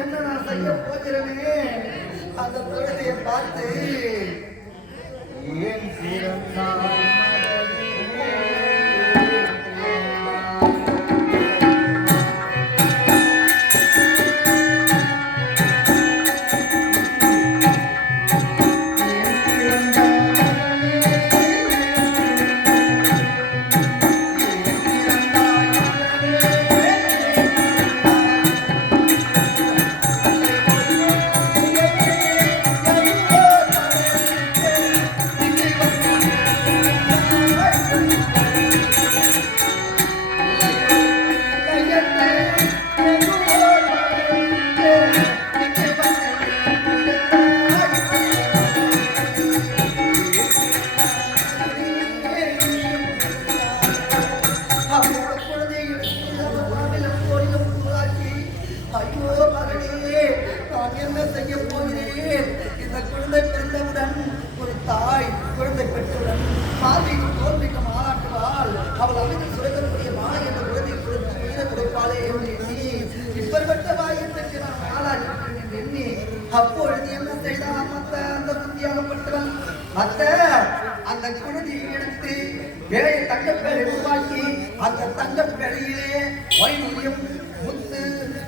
என்ன நான் செய்ய போகிறேனே அந்த குழந்தையை பார்த்து ஏன் பிறந்தாய் அப்பொழுது என்ன செய்தான் அந்த புத்தியாகப்பட்டவன் அந்த குழந்தையை எடுத்து வேலையை தங்கப்பேரை உருவாக்கி அந்த தங்கப்பேரையிலே வைடூரியம் முத்து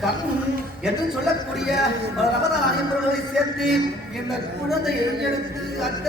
கண்ணு என்று சொல்லக்கூடிய ரமதானியம் பொருள்களை சேர்த்து இந்த குழந்தையை எடுத்து அந்த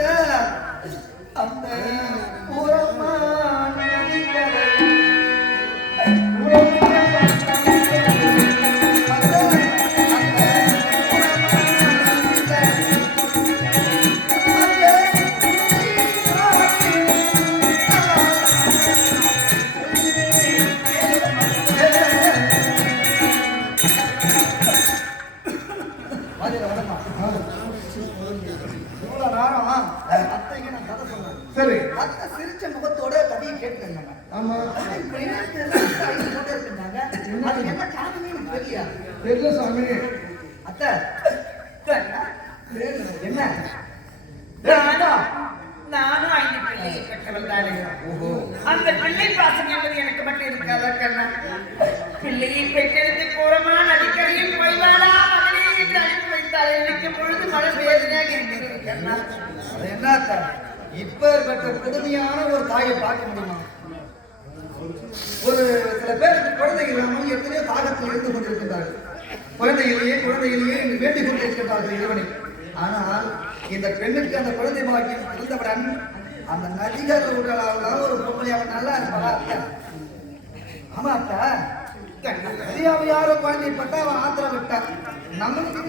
சிரிச்ச முகத்தோட கதையை கேட்டுருந்தாங்க. தெரியல சாமி. அத்தை என்ன நானும் 5 பிள்ளையை பெற்றவள் தானே. அந்த பிள்ளை பாசம் என்பது எனக்கு மட்டும் இருக்காத கண்ணா. பிள்ளையை பெற்றெடுத்து போறமா நடிக்கரையில் போய்வானா மகனே என்று அனுப்பி வைத்தாள். எனக்கு பொழுது மன வேதனையாக இருக்கிறது கண்ணா. அது என்ன இப்பேற்பட்ட புதுமையான ஒரு தாயை பார்க்க முடியுமா? ஒரு சில பேருக்கு குழந்தைகள் இல்லாமல் எத்தனையோ தாகத்தில் இருந்து கொண்டிருக்கின்றார்கள். குழந்தைகளையே என்று வேண்டிக் கொண்டிருக்கின்றார்கள் இறைவனை. ஆனால் இந்த பெண்ணுக்கு அந்த குழந்தை பாக்கியம் இருந்தவுடன் அந்த நதிகர் உடலால் ஒரு பொம்பளை அவன் நல்லா இருப்பாளா? ஆமா அத்தா, அவ யாரோ குழந்தை பட்டா அவன் ஆத்திரம் விட்டான். நம்மளுக்கு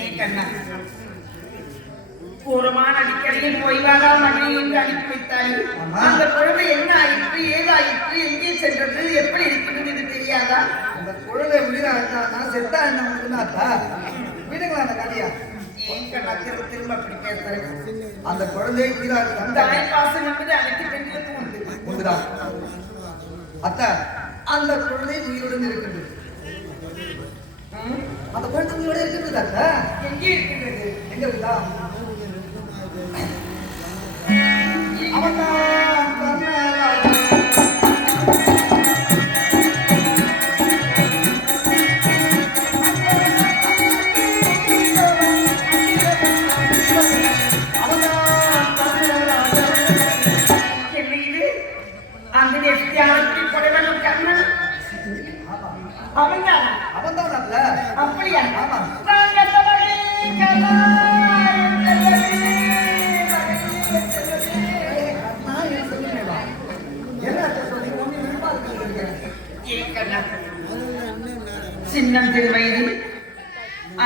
ஏன் கண்ணா பூரமான அடிக்கடியில் போய்வாடா மகனே என்று அனுப்பி வைத்தாள். அந்த குழந்தை என்ன ஆயிற்று, ஏதாயிற்று, எங்கே சென்றது, எப்படி இருக்கிறது இது தெரியாதா? அந்த குழந்தை உயிரா இருந்தா செத்தா என்ன முடியுமாத்தா? வீடுங்களா அந்த கதையா? ஏன் கண்ணா திரும்ப அப்படி பேசுறேன்? அந்த குழந்தை உயிரா இருந்தா தாய் பாசம் என்பது அனைத்து பெண்களுக்கும் உண்டுதான். அத்தா, அந்த குழந்தை உயிருடன் இருக்கின்றது. அந்த குழந்தை உயிரோட இருக்கின்றது அத்தா. எங்கே இருக்கின்றது? எங்க இருக்குதா? அப்படியா? சின்னம் சிறு வயதில்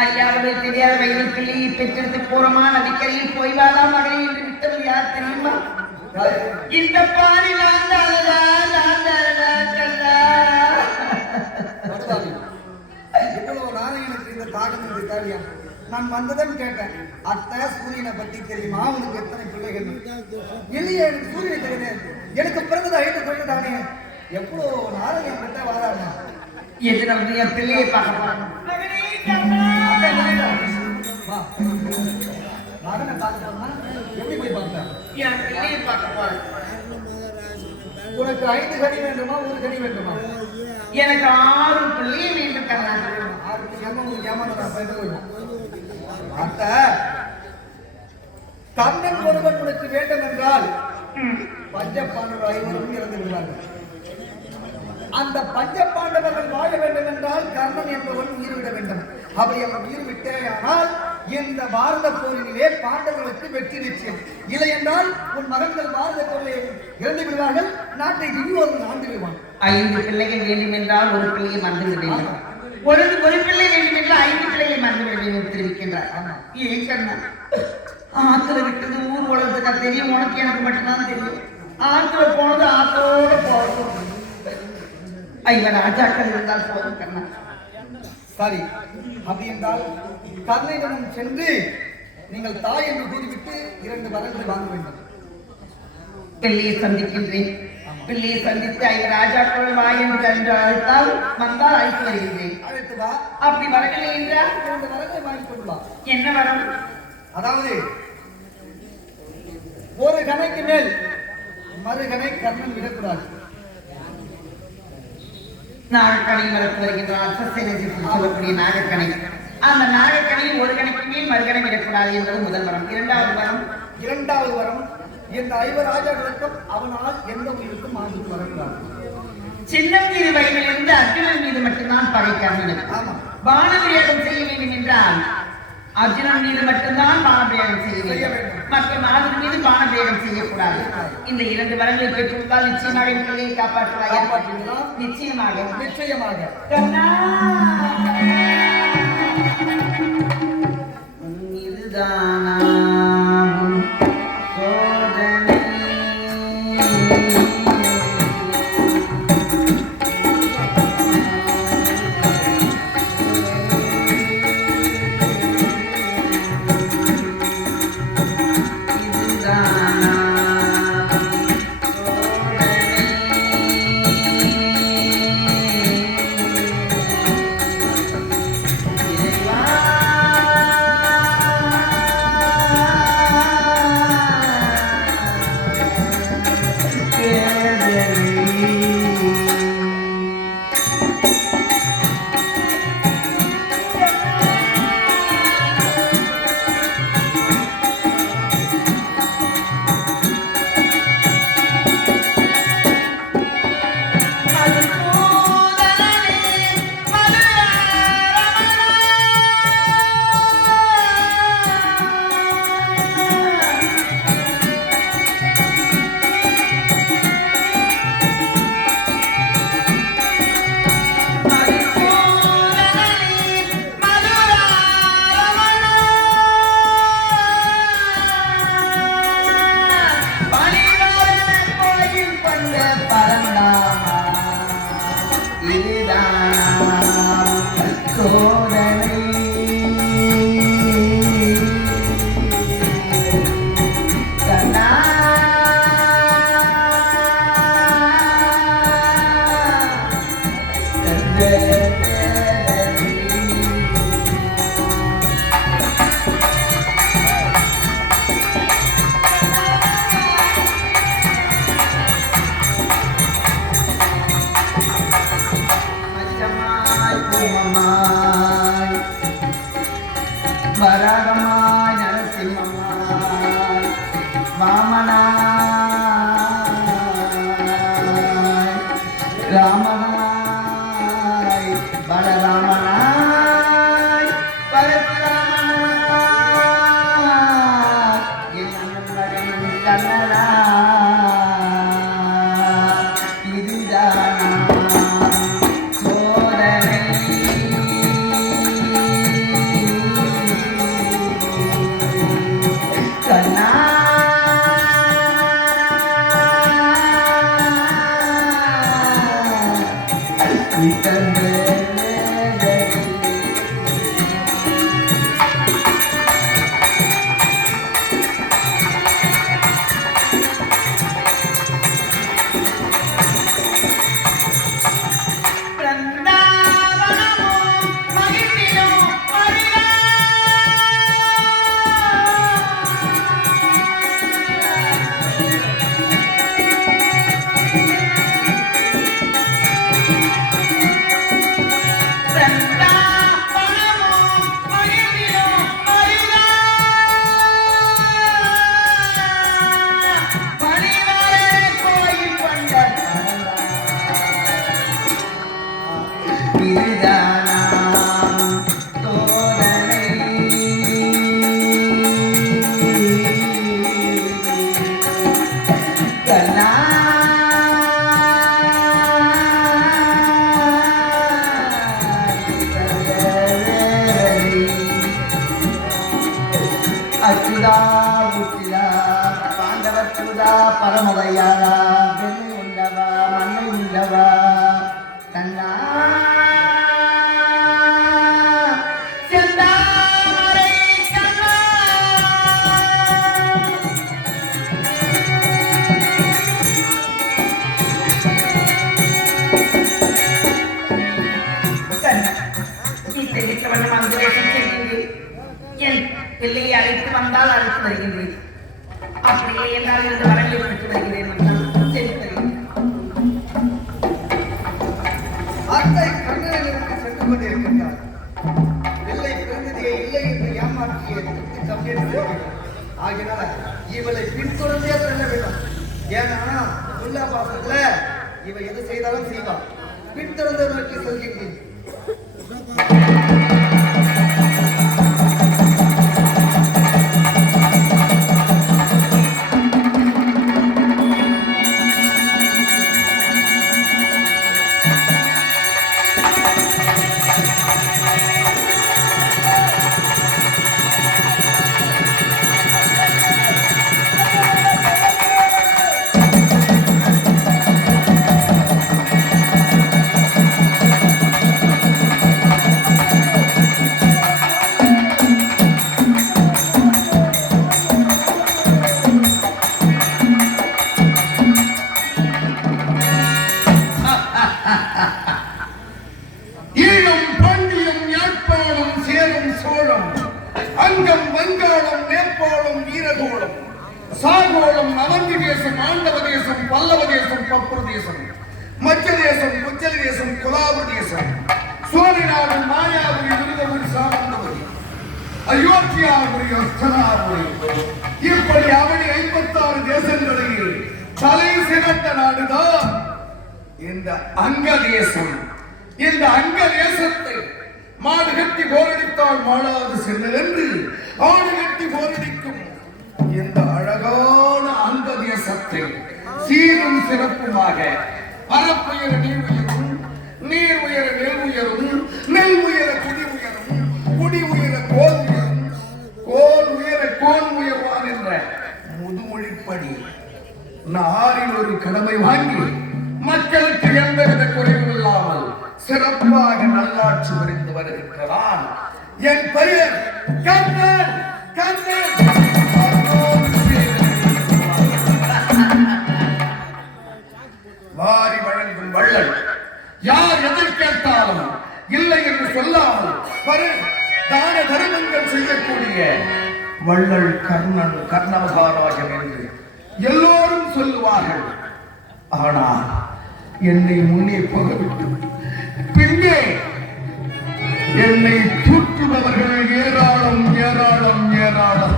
ஐயாவது தெரியாத வயதில் பிள்ளையை பெற்றெடுத்து போறமா நதிக்கரையில் போய்வாடா மகனை என்று விட்டது யார் தெரியுமா? இந்த பாரி நான் வந்ததும் கேட்டேன், அத்தை சூரியனை பத்தி தெரியுமா? உனக்கு எத்தனை பிள்ளைகள்? இல்லையே, எனக்கு சூரியனை தெரியாது. எனக்கு பிறந்தது 5 பிள்ளை தானே. எவ்வளோ நாள் என் கிட்ட வராங்க. எது நம்ம என் பிள்ளையை பார்க்க போறாங்க. மகனை பார்க்க போனா எப்படி போய் பார்த்தேன்? என் பிள்ளையை பார்க்க போறேன். உனக்கு 5 கனி வேண்டுமா, 1 கனி வேண்டுமா? எனக்கு 6 பிள்ளையை வேண்டும் கண்ணா. 6 ஏமாந்து அத்த கண்ணன் ஒருவன் உனக்கு வேண்டும் என்றால் பஞ்ச பாண்டவர் 5 இறந்து விடுவார்கள். அந்த பஞ்ச பாண்டவர்கள் வாழ வேண்டும் என்றால் கர்ணன் என்பவன் உயிர்விட வேண்டும். அப்படி அவன் உயிர் விட்டேயானால் இந்த பாரத போரிலே பாண்டவர்களுக்கு வெற்றி நிச்சயம். இல்லை என்றால் உன் மகன்கள் பாரத போரில் இறந்து விடுவார்கள், நாட்டை இன்னொரு ஆண்டு விடுவான். 5 பிள்ளைகள் வேண்டும் என்றால் ஒரு பிள்ளையை மறந்து வேண்டும், ஒரு பிள்ளை வேண்டும் என்றால் 5 பிள்ளைகளை மறந்து விட வேண்டும் தெரிவிக்கின்றார். ஏன் கண்ணா, ஆத்துல விட்டது ஊர் உலகத்துக்கா தெரியும், உனக்கு எனக்கு மட்டும்தான் தெரியும். ஆத்துல போனது ஆத்தோட போகும். 5 ராஜாக்கள் இருந்தால் போதும் கண்ணா. சரி, அப்படி என்றால் கர்ணனிடம் சென்று நீங்கள் தாய் என்று கூறிவிட்டு 2 வரங்களை வாங்க வேண்டும். பிள்ளையை சந்திக்கின்றேன். பிள்ளையை சந்தித்து 5 ராஜாக்கள் வா என்று அழைத்தால் வந்தால் அழைத்து வருகின்றேன். அழைத்து வா. அப்படி வரவில்லை என்றால் 2 வரங்களை வாங்கி கொண்டு வா. என்ன வரம்? அதாவது ஒரு கணைக்கு மேல் மறுகணை கர்ணன் விடக்கூடாது. நாகக்கணை வளர்த்து வருகின்றார். சொல்லக்கூடிய நாகக்கணை. அந்த நாகக்கணையில் ஒரு கணைக்கு மேல் மறுகணை விடக்கூடாது என்பது முதல் வரம். இரண்டாவது வரம் இந்த 5 ராஜாக்களுக்கும் அவனால் எந்த உயிருக்கும் ஆபத்து வரக்கூடாது. சின்னங்கீரி வயதிலிருந்து அர்ஜுனன் மீது மட்டும்தான் பகை கர்ணனுக்கு. பானபிரயோகம் செய்ய வேண்டும் என்றால் அர்ஜுனன் மீது மட்டும்தான் பானபிரயோகம் செய்ய வேண்டும், மற்ற நாதன் மீது பானபிரயோகம் செய்யக்கூடாது. இந்த 2 வரங்களை பெற்றுவிட்டால் நிச்சயமாக பிள்ளையை காப்பாற்றுவாயா? நிச்சயமாக நிச்சயமாக. இதுதானா வராகமாய் நரசிம்மமாய் வாமனாய் ராமனாய் பலராமனாய் பரசுராமனாய் என் அண்ணன் கண்ணனா இதுதானா சோதனை கண்ணா இத்தனை அச்சுதா உச்சிதா பாண்டவச்சுதா பரமதையாதா வெண்ணை உண்டவா மண்ணை உண்டவா கண்ணா செந்தாமரை கண்ணா நீ தெரிவிக்க வேண்டும் அந்த தேசம் செல்கின்றேன் என் பிள்ளையை அழைத்து வந்தால் அழைத்து வருகின்றேன் அப்படி என்றால் இந்த வரங்களை பெற்று வருகிறேன் அத்தை கண்ணனிலிருந்து சென்று கொண்டிருக்கின்றார் வெள்ளை பிறந்ததே இல்லை என்று ஏமாற்றிய ஆகினால இவளை பின்தொடர்ந்தே செல்ல வேண்டும். ஏன்னா துல்லாபாசத்துல இவ எது செய்தாலும் செய்வாள். பின்தொடர்ந்து நோக்கி செல்கின்றேன். ஈழம் பாண்டியம் யாழ்ப்பாணம் சேரும் சோழம் அங்கம் வங்காளம் நேபாளம் ஈரகோளம் சாகோளம் அவந்தி தேசம் ஆண்டவ தேசம் பல்லவ தேசம் பப்புர் தேசம் மச்ச தேசம் குச்சல் தேசம் குலாபு தேசம் சோழநாடு மாயாபுரி விருதபுரி சாமந்தபுரி அயோத்தியாபுரி அஸ்தனாபுரி இப்படி அவனி 56 தேசங்களில் தலை சிறந்த நாடுதான் இந்த அங்க தேசம். இந்த அங்க தேசத்தை மாடு கட்டி போரடித்தால் மாளாது சென்றதென்று ஆடு கட்டி போரடிக்கும் இந்த அழகான அங்க தேசத்தை சீரும் சிறப்புமாக பரப்புயர நீர் உயரும், நீர் உயர நெல் உயரும், நெல் உயர குடி உயரும், குடி உயர கோல் உயரும், கோல் உயர கோல் உயர்வான் என்ற முதுமொழிப்படி நாரில் ஒரு கடமை வாங்கி மக்களுக்கு எந்தவித குறைவும் இல்லாமல் சிறப்பாக நல்லாட்சி புரிந்து வருகின்றான். என் பெயர் கண்ணன். கண்ணன் வாரி வழங்கும் வள்ளல். யார் எதை கேட்டாலும் இல்லை என்று சொல்லாமல் தான தர்மங்கள் செய்யக்கூடிய வள்ளல் கர்ணன் கர்ணவகாராஜன் என்று எல்லோரும் சொல்லுவார்கள். ஆனால் என்னை முன்னே போகவிட்டு பின்னே என்னை தூற்றுபவர்கள் ஏராளம் ஏராளம் ஏராளம்.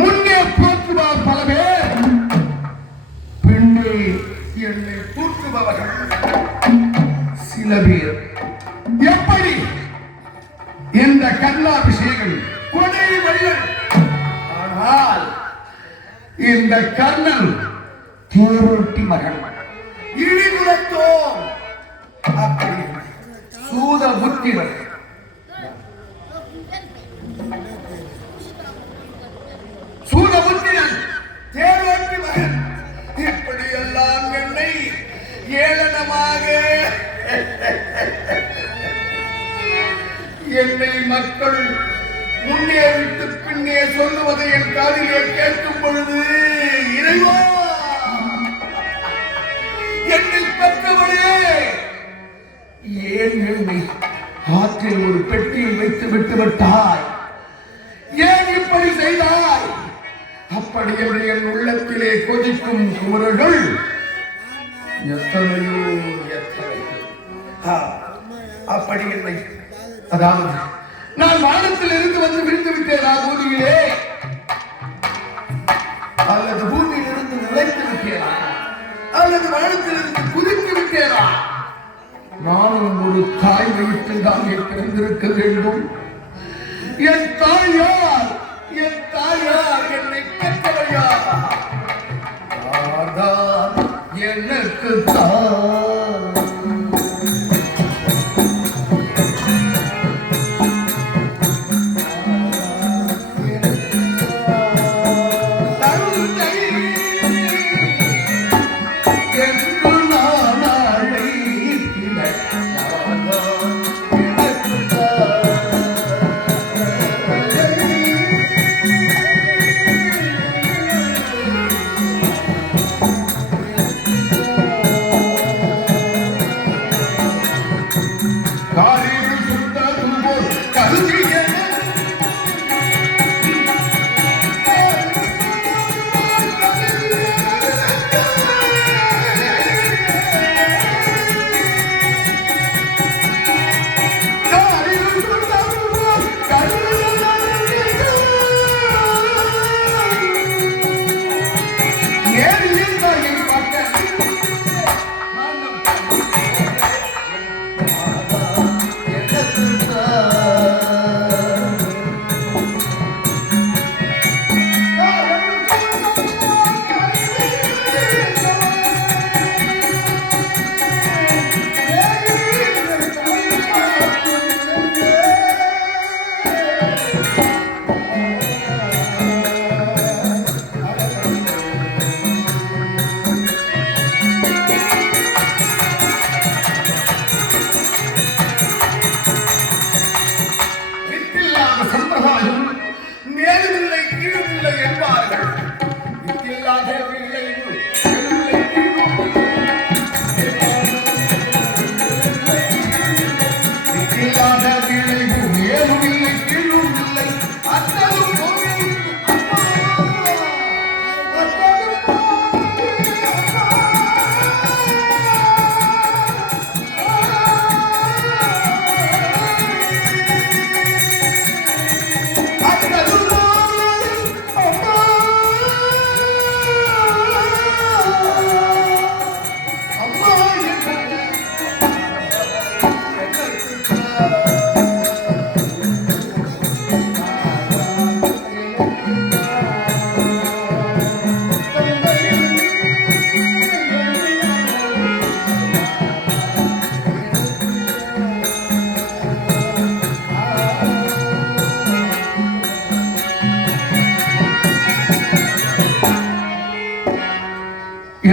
முன்னே போற்றுவார் பல பேர், பின்னே என்னை தூற்றுபவர்கள் சில பேர். எப்படி இந்த கர்ணாபிஷேகம் கொடை வழிகள். ஆனால் இந்த கர்ணன் தேரோட்டி மகன் இழிகுலத்தோம். அப்படி சூத புத்திரன் தேரோட்டி மகன். இப்படி எல்லாம் என்னை ஏளனமாக என்னை மக்கள் முன்னே விட்டு பின்னே சொல்லுவதை என் காதிலே கேட்கும் பொழுது இறைவா, என்னை பெற்றவளே, ஏன் என்னை ஆற்றில் ஒரு பெட்டியில் வைத்து விட்டு விட்டாய்? ஏன் இப்படி செய்தாய்? அப்படி என்று என் உள்ளத்திலே கொதிக்கும் குமுறல்கள் எத்தனையோ எத்தனையோ. அப்படி என்னை, அதாவது நான் வானத்தில் இருந்து வந்து விழுந்து விட்டேனா பூமியிலே, அல்லது பூமியில் இருந்து நிலைத்து விட்டேனா, அல்லது வானத்தில் இருந்து குதித்து விட்டேனா? நானும் ஒரு தாய் வயிற்றில் தானே பிறந்திருக்க வேண்டும். என் தாயார் என்னை பெற்றவையா எனக்கு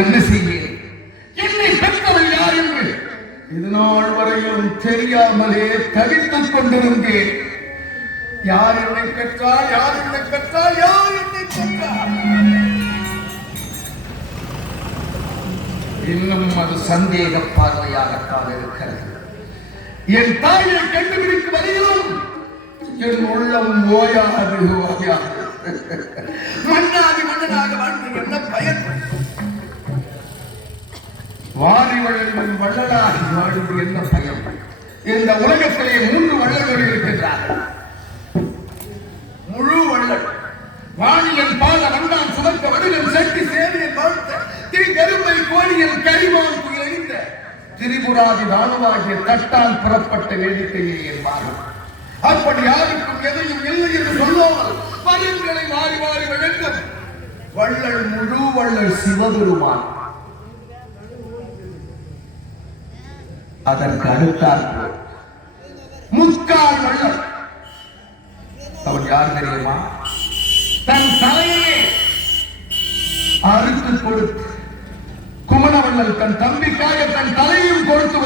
என்ன செய்வேன்? என்னை பெற்றவள் யார் என்று இதுநாள் வரையும் தெரியாமலே தவித்துக் கொண்டிருந்தேன். யார் என்னை பெற்றால் யார் என்னை பெற்றால் யார் என்னை பெற்றால் இன்னும் அது சந்தேக பார்வையாகத்தான் இருக்கிறது. என் தாயை கண்டுபிடிக்கும் வரையிலும் என் உள்ளம் ஓயாது ஓயாது. மன்னாதி மன்னனாக வாழ்ந்து என்ன பயன்? வாரி வளரும் வள்ளலாகி வாழ்ந்து என்ன பயம்? இந்த உலகத்திலே 3 வள்ளல்கள் இருக்கின்றார்கள். முழு வள்ளல் வாணியன் பால வண்ணான் சுமக்க வடுகன் சக்தி சேவையை வாழ்த்த திருக்கருமை கோழியன் கழிவான் புயலிந்த திரிபுராதி தானவாகிய தட்டான் புறப்பட்ட வேடிக்கையை என்பார்கள். அப்படி யாருக்கும் எதையும் இல்லை என்று சொல்லாமல் பலன்களை மாறி மாறி வழங்கும் வள்ளல் முழு வள்ளல் சிவபெருமான். அதற்கு அடுத்தால் முக்கால் வள்ளல். அவன் யார் தெரியுமா? தன் தலையே அறுத்து கொடுத்து குமணவள்ளல் தன் தம்பிக்காக தன் தலையும் கொடுத்து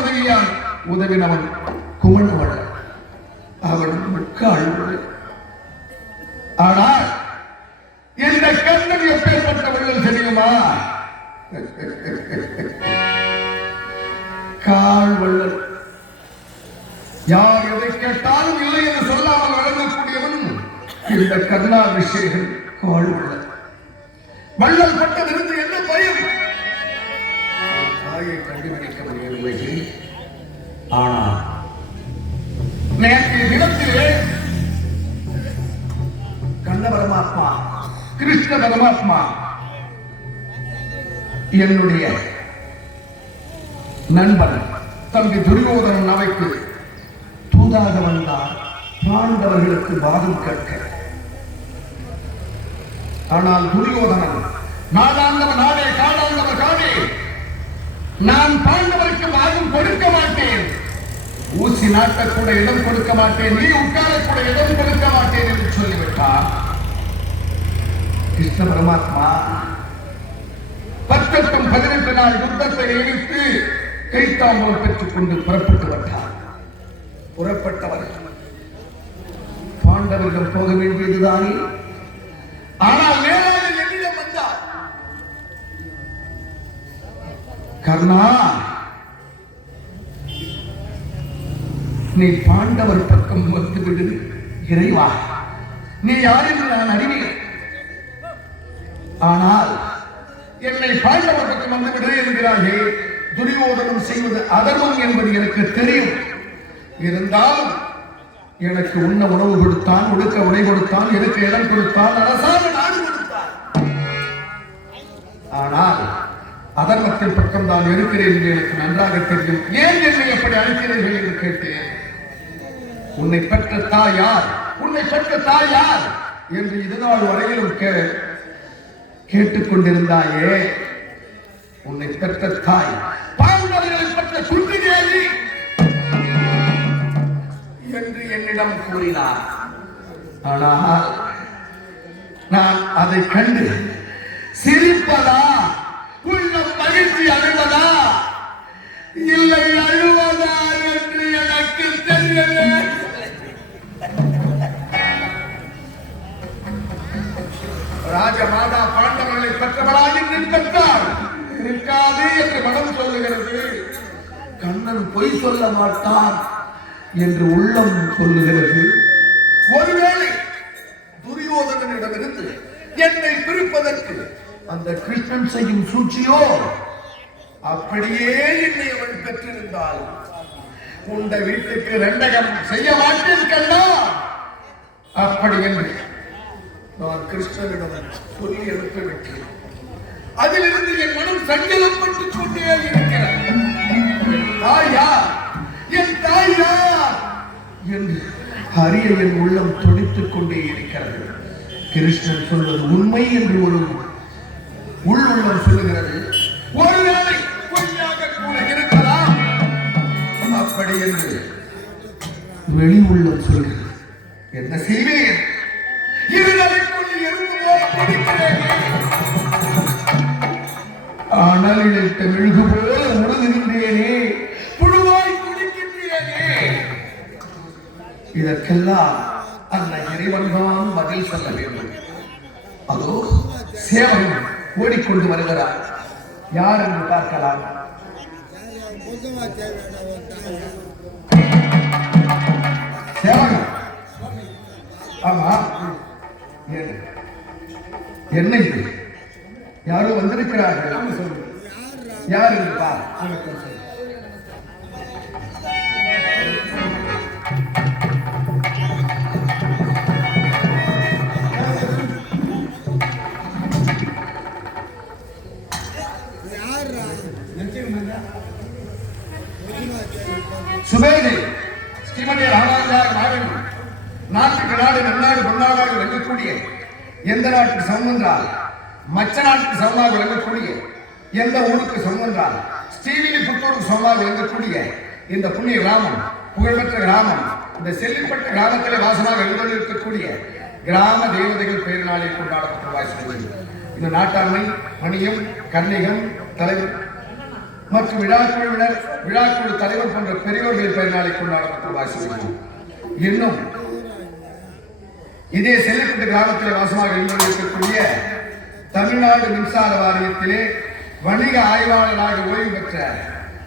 உதவினவன் குமணவள்ளல். அவன் முக்கால் வள்ளல். ஆனால் இந்த கண்ணன் எப்பேற்பட்ட வள்ளல் தெரியுமா? கால் வள்ளல். யார் எதை கேட்டாலும் இல்லை என்று சொல்லாமல் வழங்கக்கூடியவன் இந்த கர்ணாபிஷேகன் கால் வள்ளல். வள்ளல் பட்டதிருந்து என்ன பயம்? தாயை கண்டுபிடிக்க முடியவில்லை. ஆனால் நேற்றைய தினத்திலே கண்ண பரமாத்மா கிருஷ்ண பரமாத்மா என்னுடைய நண்பன் தம்பி துரியோதனன் அவைக்கு தூதாக வந்தார் பாண்டவர்களுக்கு வாதம் கேட்க. ஆனால் துரியோதனன் நாடாண்டவர் நாடே காடாண்டவர் காடே, நான் பாண்டவருக்கு வாதம் கொடுக்க மாட்டேன், ஊசி நாட்டக்கூட இடம் கொடுக்க மாட்டேன், நீ உட்காரக்கூட இடம் கொடுக்க மாட்டேன் என்று சொல்லிவிட்டார். கிருஷ்ண பரமாத்மா 18 நாள் யுத்தத்தை நியமித்து கைத்தாம்பூர் பெற்றுக் கொண்டு புறப்பட்டு விட்டார். புறப்பட்டவர் பாண்டவர்கள் போக வேண்டியதுதானே. ஆனால் மேலாக என்னிடம் வந்தார், கர்ணா, நீ பாண்டவர் பக்கம் வந்து விடு. இறைவா, நீ யார் என்று நான் அறிவேன், ஆனால் என்னை பாண்டவர் பக்கம் வந்து விடு என்கிறாயே. துரியோதனம் செய்வது அதர்மம் என்பது எனக்கு தெரியும். இருந்தாலும் எனக்கு உண்ண உணவு கொடுத்தான், உடுக்க உடை கொடுத்தான், எனக்கு இடம் கொடுத்தான், அரசாங்க நாடு கொடுத்தான். ஆனால் அதர்மத்தின் பக்கம் தான் இருக்கிறேன் என்று எனக்கு நன்றாக தெரியும். ஏன் என்னை எப்படி அழைக்கிறீர்கள் என்று கேட்டேன். உன்னை பெற்ற தாய் யார், உன்னை பெற்ற தாய் யார் என்று இதுநாள் வரையிலும் கேட்டுக் கொண்டிருந்தாயே. உன்னை பெற்ற தாய் பாண்டவர்களை பெற்ற குந்திதேவி என்று என்னிடம் கூறினார். ஆனால் நான் அதை கண்டு சிரிப்பதா, உள்ளம் மகிழ்ச்சி அடைவதா, இல்லை அழுவதா என்று எனக்கு தெரியவே. ராஜமாதா பாண்டவர்களை பெற்றவளாக நிற்கிறார், இருக்காது என்று மனம் சொல்லுகிறது. கண்ணன் பொய் சொல்ல மாட்டான் என்று உள்ளம் சொல்லுகிறது. ஒருவேளை துரியோதனனிடமிருந்து என்னை பிரிப்பதற்கு அந்த கிருஷ்ணன் செய்யும் சூழ்ச்சியோ, அப்படியே என்னை அவன் பெற்றிருந்தால் உண்ட வீட்டுக்கு ரெண்டகம் செய்ய மாட்டேன் கண்ணா. அப்படி என்று நான் கிருஷ்ணனிடம் சொல்லி அனுப்பிவிட்டேன். அதிலிருந்து என் மனம் சஞ்சலப்பட்டுக் கொண்டே இருக்கிறது. தாயா, என் தாயா என்று அறிய என் உள்ளம் துடித்துக் கொண்டே இருக்கிறது. கிருஷ்ணன் சொல்வது உண்மை என்று ஒரு உள்ளம் சொல்லுகிறது. ஒருவேளை பொய்யாக கூட இருக்கலாம், அப்படி என்று வெளி உள்ளம் சொல்கிறது. என்ன செய்வேன்? இருதலைக்குள் எறும்பு போல துடிக்கிறேனே, ஆனால் இழைத்த மெழுகு போல உணர்கின்றேனே, புழுவாய் துடிக்கின்றேனே. இதற்கெல்லாம் அந்த இறைவன் தான் பதில் சொல்ல வேண்டும். அதோ சேவகன் ஓடிக்கொண்டு வருகிறார். யார் என்று பார்க்கலாம். சேவகன், ஆமா, என்ன இது? யாரோ வந்திருக்கிறார்கள், யார் என்று பார். சுபேதி ஸ்ரீமதி ராமாச்சார நாடு, நாட்டுக்கு நாடு நன்னாடு பொன்னாடாக விளங்கக்கூடிய, எந்த நாட்டுக்கு சமன்றால் மச்ச நாட்டுக்கு சமமாக விளங்கக்கூடிய, எந்த ஊருக்கு சமன்றால் ஸ்ரீவில்லிபுத்தூருக்கு சமமாக விளங்கக்கூடிய இந்த புண்ணிய கிராமம், புகழ்பெற்ற கிராமம், இந்த செல்லிப்பட்ட கிராமத்திலே வாசமாக எழுந்திருக்கக்கூடிய கிராம தேவதைகள் பெயர் நாளில் கொண்டாடப்பட்ட வாய்ப்பு. இந்த நாட்டாண்மை, மணியம், கன்னிகம், தலைவர் மற்றும் விழாக்குழுவினர், விழாக்குழு தலைவர் போன்ற பெரியோர்களின் பெயர் நாளை கொண்டாடப்பட்ட வாய்ப்பு. இன்னும் இதே செல்லிப்பட்டு கிராமத்தில் வாசமாக எழுந்திருக்கக்கூடிய தமிழ்நாடு மின்சார வாரியத்திலே வணிக ஆய்வாளராக ஓய்வு பெற்ற,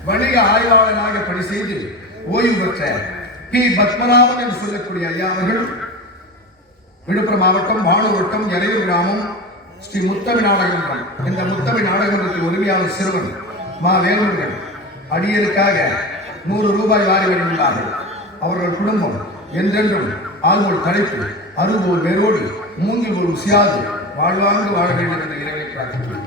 வணிக ஆய்வாளராக பணி செய்து ஓய்வு பெற்ற பி. பத்மநாபன் என்று சொல்லக்கூடிய ஐயா அவர்கள் விழுப்புரம் மாவட்டம் வானூர் வட்டம் எறையூர் கிராமம் ஸ்ரீ முத்தமி நாடகமன்றம், இந்த முத்தமி நாடகமன்றத்தின் உரிமையாளர் சிறுவன் மா வேலுமுருகன் அடியருக்காக 100 ரூபாய் வாரி வழங்கியுள்ளார்கள். அவர்கள் குடும்பம் என்றென்றும் ஆள்வோல் தடைப்பு, அருவோல் வேரோடு, மூங்கில் ஒரு சியாது வாழ்வாங்கு வாழ வேண்டும் என்று இறைவனை பிரார்த்திக்கிறேன்.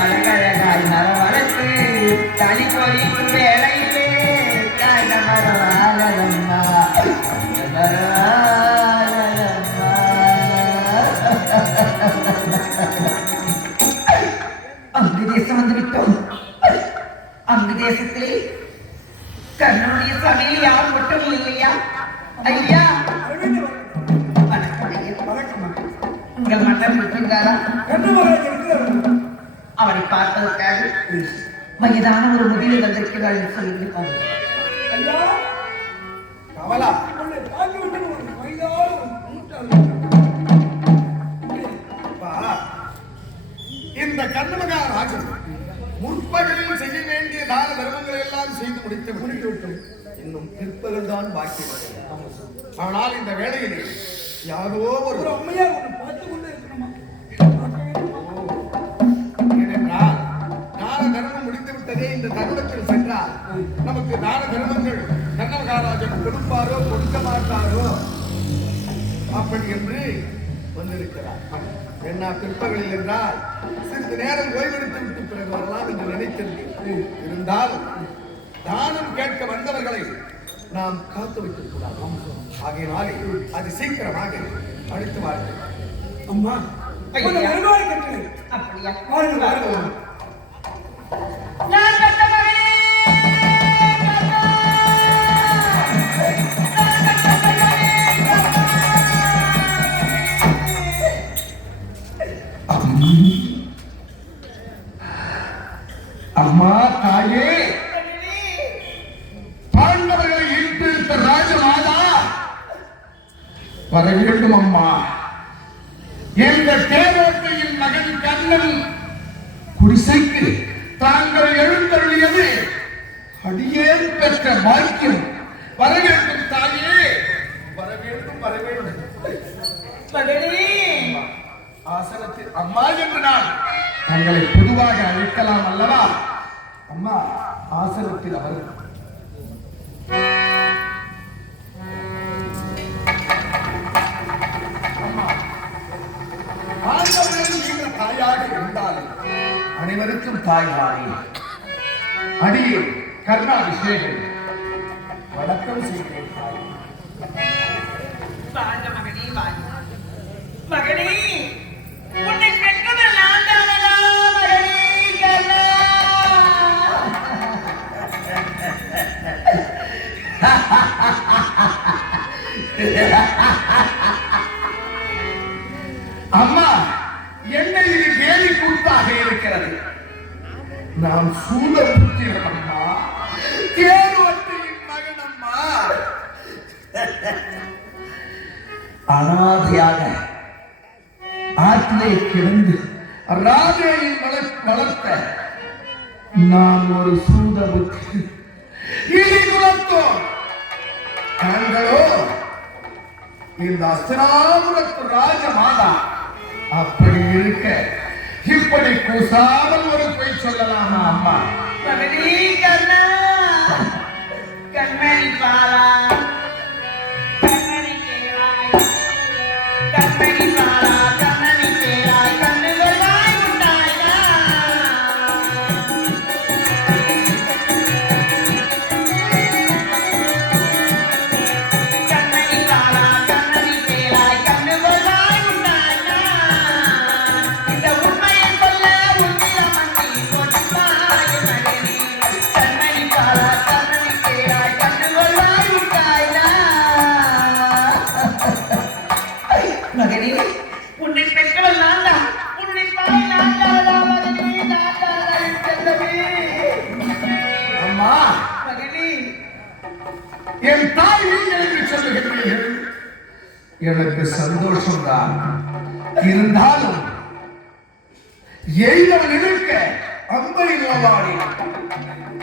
அழகழகாய் மரம் வளர்த்து தனி பொறிக்கும் வேலையிலே காய்ந்த மரம் ஆலரம்மா அங்கு தேசம் வந்துவிட்டோம். அங்கு தேசத்திலே கர்ணனுடைய சபையில் யார் மட்டும் இல்லையா? ஐயா வணக்கம் ஐயா. உங்கள் மன்னர் இருக்கின்றாரா? அவரை பார்ப்பதற்காக வயதான ஒரு முதியவர் வந்திருக்கிறார் என்று சொல்லியிருப்பார். கமலா இந்த கர்ணமகாராஜன் முற்பகலில் செய்ய வேண்டிய தான தர்மங்களை எல்லாம் செய்து முடித்துவிட்டோம். இன்னும் பிற்பகல் தான் பாக்கி. ஆனால் இந்த வேளையிலே யாரோ ஒரு அம்மையார் பார்த்து கொண்டு இருக்கணுமா? ஏனென்றால் தான தர்மம் முடித்து விட்டதே இந்த தருணத்தில் சென்றால் நமக்கு தான தர்மங்கள் கர்ணமகாராஜன் கொடுப்பாரோ கொடுக்க மாட்டாரோ அப்படி என்று வந்திருக்கிறார். என்ன பிற்பகலில் என்றால் சிறிது நேரம் ஓய்வெடுத்து விட்டு பிறகு வரலாம் என்று நினைத்திருந்தேன். இருந்தாலும் தானம் கேட்க வந்தவர்களை நாம் காத்து வைத்துக் கூடாது. ஆகையினாலே அது சீக்கிரமாக அடித்து வாருங்கள். அம்மா அப்படியா? அம்மா தாயே, பாண்டவர்களை ஈர்த்தெடுத்த ராஜமாதா வர வேண்டும். அம்மா, எந்த தேரோட்டையின் மகன் கண்ணன் குடிசைக்கு தாங்கள் எழுந்தருளியது அடியேன் பெற்ற பாக்கியம். வர வேண்டும் தாயே, வர வேண்டும், வர வேண்டும். ஆசனத்தில் அம்மா என்று நான் தங்களை பொதுவாக அழைக்கலாம் அல்லவா? அம்மா, ஆசனத்தில் அவர்கள் நீங்கள் தாயாக இருந்தாலும் அனைவருக்கும் தாய்மாரி அடியே கர்ணாபிஷேகம் வணக்கம் செய்கிறேன். மகனே, உன்னை பெற்றது நான் தானடா மகனே கண்ணா. அம்மா, என்ன இது கேலி கூத்தாக இருக்கிறது? நாம் சூத புத்திரன் அம்மா, தேரோட்டையின் மகன் அம்மா. அனாதையாக ஆற்றிலே கிடந்து ராஜையை வளர்த்த நான் ஒரு சூத புத்திரன். இனி குலத்தோம் தாங்களோ இந்த அஸ்தினாபுரத்து ராஜமாதா. அப்படி இருக்க இப்படி கூசாமல் ஒரு பொய் சொல்லலாமா அம்மா? மகனே கண்ணா, கண்மணி பாலா, கண்மணி கேளாய், கண்மணி பாலா, கண்மணி கேளாய், கண்ணுகளாய் உண்டாயா. கண்மணி பாலா, கண்மணி கேளாய், கண்ணுகளாய் உண்டாயா. இந்த உண்மையை சொல்ல உன்னிடமன்றி கொடுப்பாய் மகனே. கண்மணி பாலா, கண்மணி கேளாய், கண்ணுகளாய் உண்டாயா. மகனே, உன்னை பெற்றவள் நான் தான். உன்னை பாய் நான் தானடா மகனே, நான் தானடா என் செல்லமே. அம்மா, மகனே, என் தாய் நீங்கள் என்று சொல்லுகிறீர்கள். எனக்கு சந்தோஷம்தான். இருந்தாலும் எய்தவன் இருக்க அம்பை நோவாடி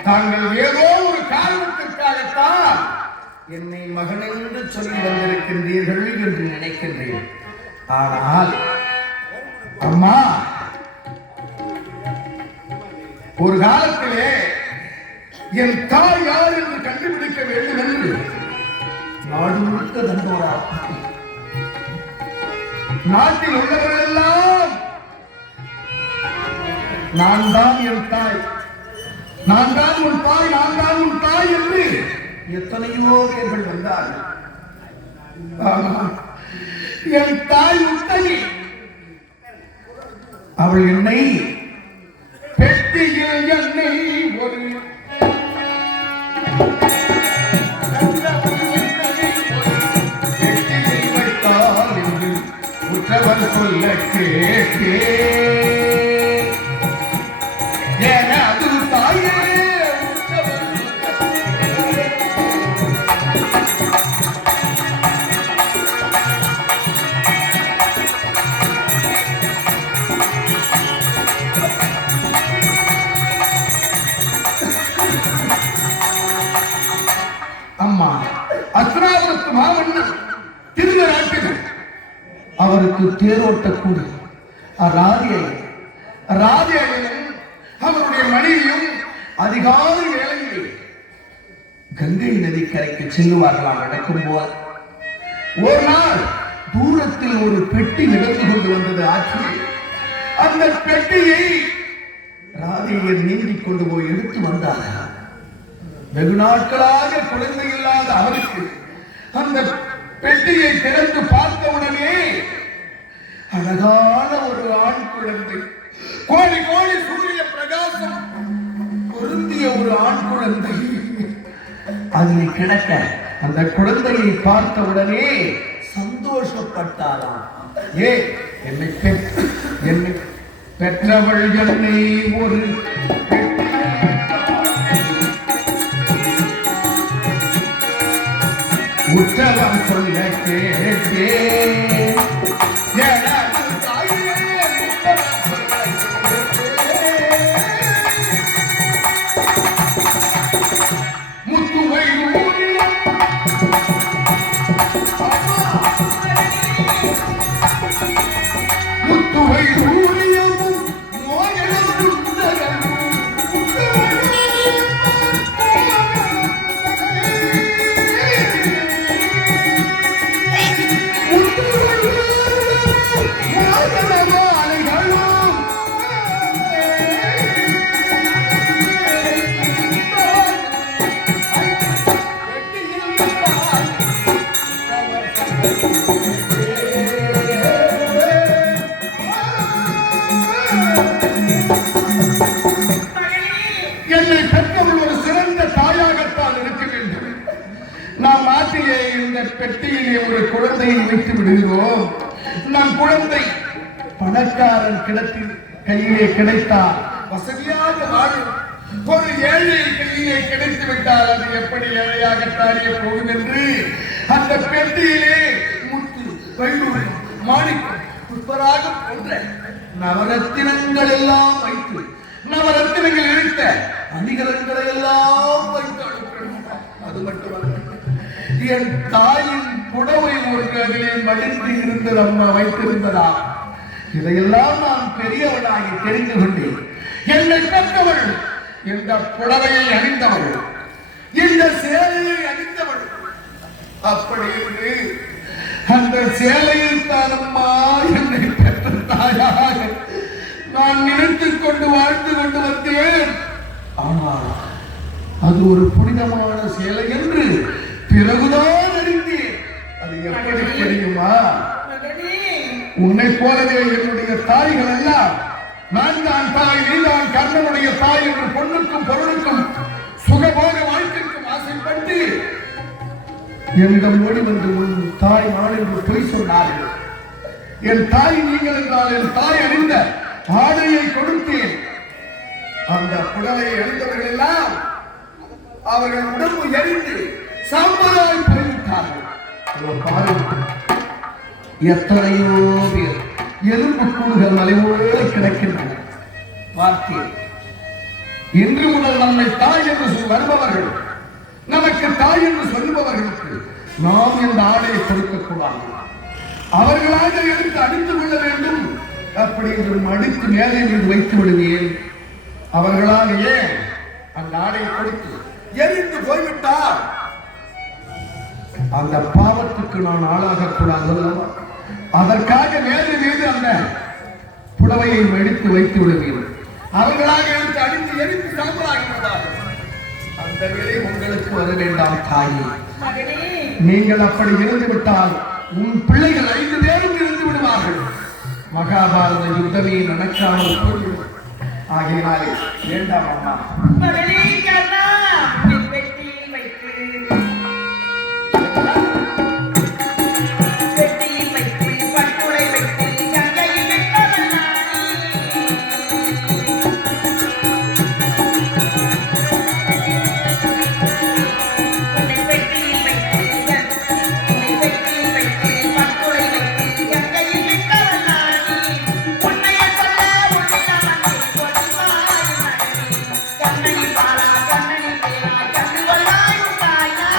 தாங்கள் ஏதோ ஒரு காரணத்திற்காகத்தான் என்னை மகன் என்று சொல்லி வந்திருக்கின்றீர்கள் என்று நினைக்கின்றேன். ஆனால் அம்மா, ஒரு காலத்திலே என் தாய் யார் என்று கண்டுபிடிக்க வேண்டும் என்று நாடு முழுக்க தந்தோரா. நாட்டில் உள்ளவர்கள் எல்லாம் நான் தான் என் தாய், நான் தான் உன் தாய், நான் தான் உன் தாய் என்று எத்தனையோ பேர்கள் வந்தார்கள். என் தாய் உத்தமி, அவள் என்னை பெட்டியில் என்னை ஒரு பெட்டியில் வைத்தால் என்று உற்றவர் சொல்ல கேட்டே எனது தாயே அம்மா அஸ்ராபுரத்து மாமன்னர் திருவராட்டினர் அவருக்கு தேரோட்டக்கூடி ராதியனும் அவருடைய மனைவியும் அதிகாலை வேளையில் கங்கை நதிக்கரைக்கு செல்லுவார்களாம். நடக்கும் போது ஒரு நாள் தூரத்தில் ஒரு பெட்டி நிகழ்ந்து கொண்டு வந்தது ஆற்றில். அந்த பெட்டியை ராதியர் நீந்திக் கொண்டு போய் எடுத்து வந்தார்கள். வெகு நாட்களாக குழந்தை இல்லாத அவருக்கு அந்த பெட்டியை திறந்து பார்த்தவுடனே அழகான ஒரு ஆண் குழந்தை, கோடி கோடி சூரிய பிரகாசம் பொருந்திய ஒரு ஆண் குழந்தை அதில் கிடக்க அந்த குழந்தையை பார்த்தவுடனே சந்தோஷப்பட்டாராம். என்னை பெற்றவள் என்னை ஒரு உற்றவன் சொல்ல கேட்டே முத்துவை ஊழியமும் என்னை பெற்றவள் ஒரு சிறந்த தாயாகத்தான் இருக்க வேண்டும். நாம் நாட்டிலே இந்த பெட்டியிலே ஒரு குழந்தையை வைத்து விடுகிறோம். நம் குழந்தை பணக்காரன் கிடத்தில் கையிலே கிடைத்தால் வசதியாக வாழும். ஒரு ஏழை கையிலே கிடைத்து விட்டால் அது எப்படி ஏழையாகத்தானே போகும் என்று அந்த பெட்டியிலே முத்து, வைடூரி, மாணிக்கம், புஷ்பராகம் போன்ற நவரத்தினங்கள் எல்லாம் வைத்து, நவரத்தினங்கள் இழுத்த அணிகலன்களை எல்லாம் வைத்து அனுப்பினார். அது மட்டுமல்ல, என் தாயின் புடவை ஒன்று அதிலே மடிந்து இருந்தது அம்மா வைத்திருந்ததா. இதையெல்லாம் நான் பெரியவனாகி தெரிந்து கொண்டேன். என்னை பெற்றவள் இந்த புடவையை அணிந்தவள், இந்த சேலையை அணிந்தவள். அப்படி என்று அந்த சேலையில் தான் அம்மா என்னை பெற்ற தாயாக நான் நினைத்துக் கொண்டு வாழ்ந்து கொண்டு வந்தேன். ஆனால் அது ஒரு புனிதமான சேலை என்று பிறகுதான் அறிந்தேன். அது எப்படி தெரியுமா? உன்னை போலவே என்னுடைய தாய்கள் எல்லாம் நான் தான் தாய், நீதான் கர்ணனுடைய தாய் என்று பொண்ணுக்கும் பொருளுக்கும் சுகபோக வாழ்க்கைக்கும் ஆசைப்பட்டு எந்த மொழி வந்து உன் தாய் நான் என்று பொய் சொன்னார்கள். என் தாய் நீங்கள் என்றால் என் தாய் அணிந்த ஆடையை கொடுத்தேன். அந்த புடவையை அணிந்தவர்கள் எல்லாம் அவர்கள் உடம்பு எரிந்து சாம்பலாய் போய்விட்டார்கள். எத்தனையோ பேர் எலும்பு கூடுகள் மலைவோடு கிடக்கின்றன. பார்த்தேன். இன்று முதல் நம்மை தாய் என்று வருபவர்கள், நமக்கு தாய் என்று சொல்லுபவர்களுக்கு நாம் இந்த ஆடையை கொடுக்கக்கூடாது. அவர்களாக எடுத்து அடித்துக் கொள்ள வேண்டும். அப்படி என்று மடித்து மேலே மீது வைத்து விடுவேன். அவர்களாக ஏன் அந்த ஆடையை கொடுத்து எரிந்து போய்விட்டார். அந்த பாவத்துக்கு நான் ஆளாகக்கூடாது அல்லவா? அதற்காக மேலும் மீது அந்த புடவையை எடுத்து வைத்து விடுவீர்கள். அவர்களாக எடுத்து அடித்து எரித்து சாம்பலாகிறார்கள். அந்த நிலை உங்களுக்கு வர வேண்டாம் தாயே. மகனே, நீங்கள் அப்படி இருந்து விட்டால் உன் பிள்ளைகள் 5 பேரும் இருந்து விடுவார்கள். மகாபாரத யுத்தமே நடக்காமல் போய்விடும். ஆகையினாலே வேண்டாம் அம்மா. மகனே கண்ணா, என் வெற்றியில் வைத்து பட்டுளை வைத்து கங்கையில் விட்டவன் உன்னை வெற்றியில் வைத்து உன்னை வெற்றியில் வைத்து பட்டுளை வைத்து கங்கையில் விட்டவன் உன்னைய சொல்ல உன்னிடம் கண்ணனி பாலா கண்ணனி பேரா கண்ணு கொள்ளாய் உண்டாயா.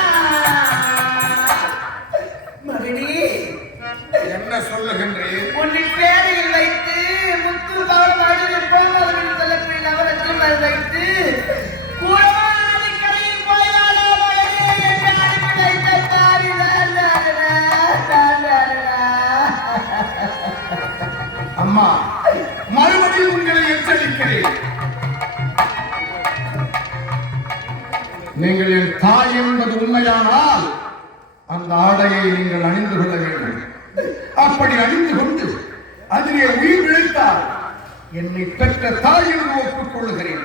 மகனே, என்ன சொல்லுகின்றேன்? உன்னின் பேரையில் வைத்து முத்து பவளவாடியில் போவதில் சொல்லக்கூடிய நவரத்தில் வைத்து கூடவாதி கரையில் போயாலா மகனே என்று அனுப்பி வைத்த அம்மா, மறுபடியும் உங்களை எச்சரிக்கிறேன். நீங்கள் என் தாய் என்பது உண்மையானால் அந்த ஆடையை நீங்கள் அணிந்து கொள்ள வேண்டும். அப்படி அணிந்து கொண்டு அதிலே உயிர் விளைத்தால் என்னை பெற்ற தாய் என்று ஒப்புக் கொள்ளுகிறேன்.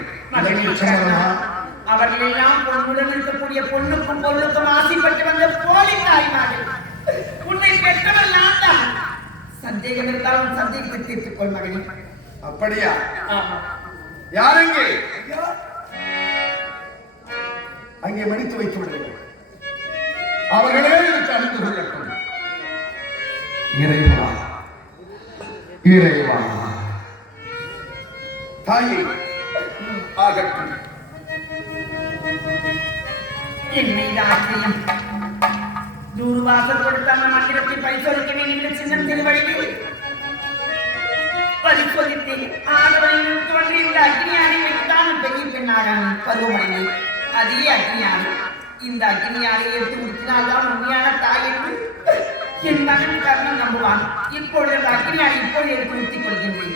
அவர்கள் எல்லாம் பொன்னுடன் இருக்கக்கூடிய பொண்ணுக்கும் பொருளுக்கும் ஆசைப்பட்டு வந்த போலி தாய்மார்கள். உன்னை பெற்றவள் நான் தான். சந்தேகம் இருந்தாலும் சந்தேகத்தை தீர்த்துக் கொள் மகனே. அப்படியா? யாரெங்கே? அங்கே மடித்து வைத்து விடுங்கள். அவர்களே எனக்கு அணிந்து கொள்ளட்டும். இறைவா, இறைவா, தாயே ஆகட்டும். என்னை ஆச்சரியம். தூர்வாசல் கொடுத்த அந்த மந்திரத்தை பரிசோதிக்க வேண்டும் சின்னம் திருவழியில் பரிசோதித்தேன். ஆடவனை தோன்றி இந்த அக்னியானை வைத்துதான் பெரிய பெண்ணாக பருவமடைந்தேன். அதே அக்னியானை இந்த அக்னியானை எடுத்து கொடுத்தினால்தான் உண்மையான தாய் என்று என் மகன் கர்ணன் நம்புவான். இப்பொழுது அந்த அக்னியானை இப்பொழுது எடுத்து ஊற்றிக் கொள்கின்றேன்.